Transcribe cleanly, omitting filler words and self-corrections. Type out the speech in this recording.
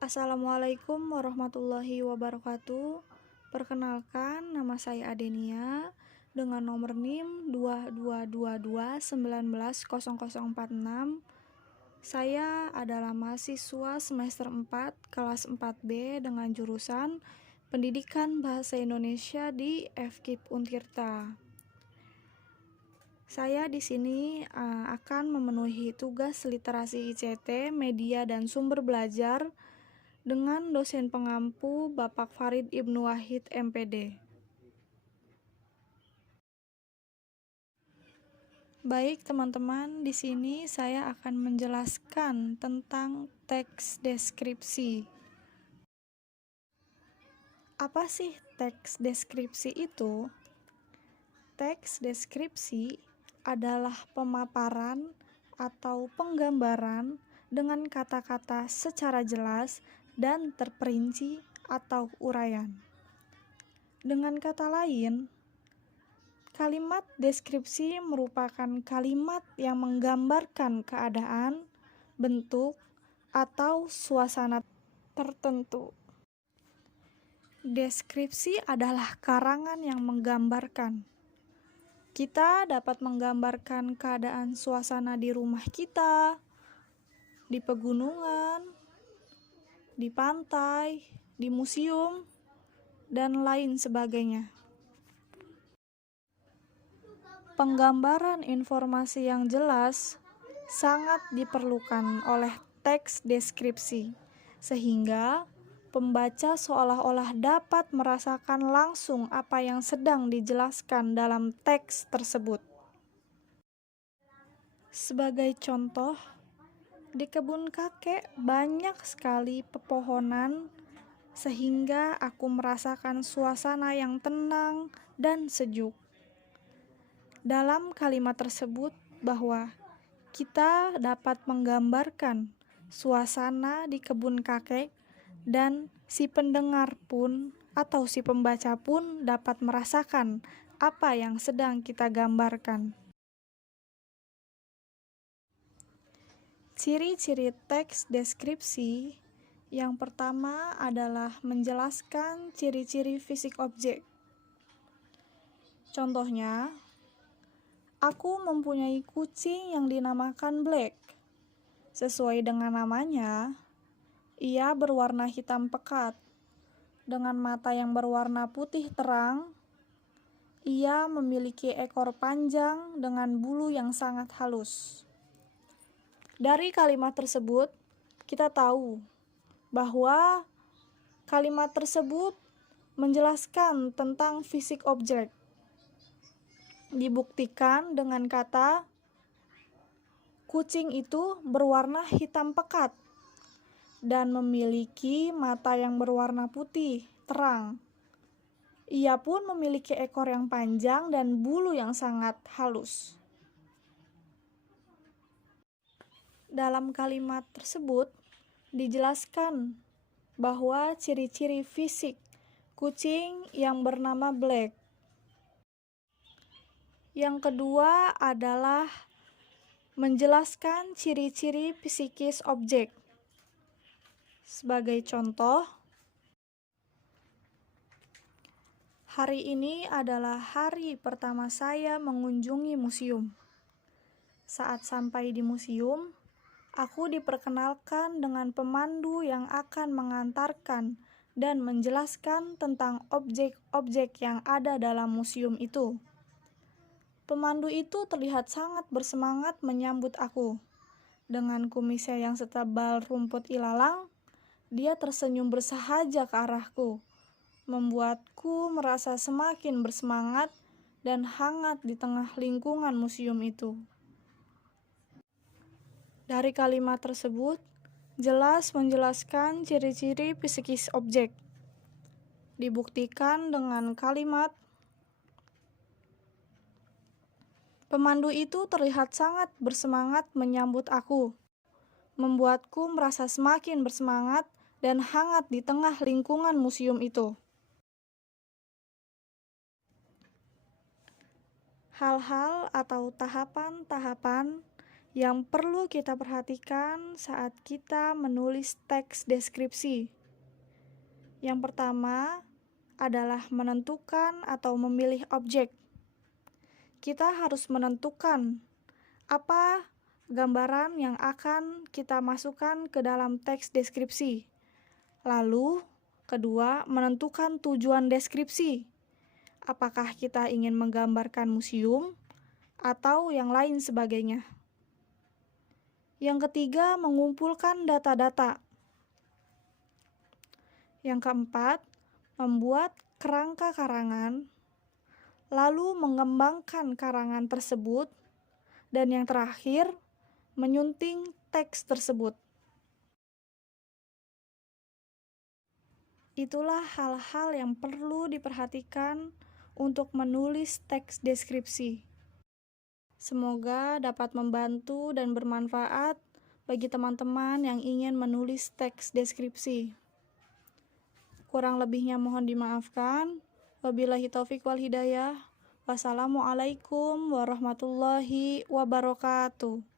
Assalamualaikum warahmatullahi wabarakatuh. Perkenalkan, nama saya Adenia dengan nomor NIM 2222190046. Saya adalah mahasiswa semester 4 kelas 4B dengan jurusan Pendidikan Bahasa Indonesia di FKIP Untirta. Saya di sini akan memenuhi tugas literasi ICT, media dan sumber belajar dengan dosen pengampu Bapak Farid Ibnu Wahid MPD. Baik teman-teman, di sini saya akan menjelaskan tentang teks deskripsi. Apa sih teks deskripsi itu? Teks deskripsi adalah pemaparan atau penggambaran dengan kata-kata secara jelas dan terperinci atau uraian. Dengan kata lain, kalimat deskripsi merupakan kalimat yang menggambarkan keadaan, bentuk, atau suasana tertentu. Deskripsi adalah karangan yang menggambarkan. Kita dapat menggambarkan keadaan suasana di rumah kita, di pegunungan, di pantai, di museum, dan lain sebagainya. Penggambaran informasi yang jelas sangat diperlukan oleh teks deskripsi, sehingga pembaca seolah-olah dapat merasakan langsung apa yang sedang dijelaskan dalam teks tersebut. Sebagai contoh, di kebun kakek banyak sekali pepohonan, sehingga aku merasakan suasana yang tenang dan sejuk. Dalam kalimat tersebut bahwa kita dapat menggambarkan suasana di kebun kakek dan si pendengar pun atau si pembaca pun dapat merasakan apa yang sedang kita gambarkan. Ciri-ciri teks deskripsi yang pertama adalah menjelaskan ciri-ciri fisik objek. Contohnya, aku mempunyai kucing yang dinamakan Black. Sesuai dengan namanya, ia berwarna hitam pekat. Dengan mata yang berwarna putih terang, ia memiliki ekor panjang dengan bulu yang sangat halus. Dari kalimat tersebut, kita tahu bahwa kalimat tersebut menjelaskan tentang fisik objek. Dibuktikan dengan kata kucing itu berwarna hitam pekat dan memiliki mata yang berwarna putih terang. Ia pun memiliki ekor yang panjang dan bulu yang sangat halus. Dalam kalimat tersebut dijelaskan bahwa ciri-ciri fisik kucing yang bernama Black. Yang kedua adalah menjelaskan ciri-ciri psikis objek. Sebagai contoh, hari ini adalah hari pertama saya mengunjungi museum. Saat sampai di museum, aku diperkenalkan dengan pemandu yang akan mengantarkan dan menjelaskan tentang objek-objek yang ada dalam museum itu. Pemandu itu terlihat sangat bersemangat menyambut aku. Dengan kumisnya yang setebal rumput ilalang, dia tersenyum bersahaja ke arahku, membuatku merasa semakin bersemangat dan hangat di tengah lingkungan museum itu. Dari kalimat tersebut, jelas menjelaskan ciri-ciri psikis objek. Dibuktikan dengan kalimat, pemandu itu terlihat sangat bersemangat menyambut aku, membuatku merasa semakin bersemangat dan hangat di tengah lingkungan museum itu. Hal-hal atau tahapan-tahapan yang perlu kita perhatikan saat kita menulis teks deskripsi. Yang pertama adalah menentukan atau memilih objek. Kita harus menentukan apa gambaran yang akan kita masukkan ke dalam teks deskripsi. Lalu, kedua, menentukan tujuan deskripsi. Apakah kita ingin menggambarkan museum atau yang lain sebagainya. Yang ketiga, mengumpulkan data-data. Yang keempat, membuat kerangka karangan, lalu mengembangkan karangan tersebut, dan yang terakhir, menyunting teks tersebut. Itulah hal-hal yang perlu diperhatikan untuk menulis teks deskripsi. Semoga dapat membantu dan bermanfaat bagi teman-teman yang ingin menulis teks deskripsi. Kurang lebihnya mohon dimaafkan. Wabillahi taufik wal hidayah. Wassalamualaikum warahmatullahi wabarakatuh.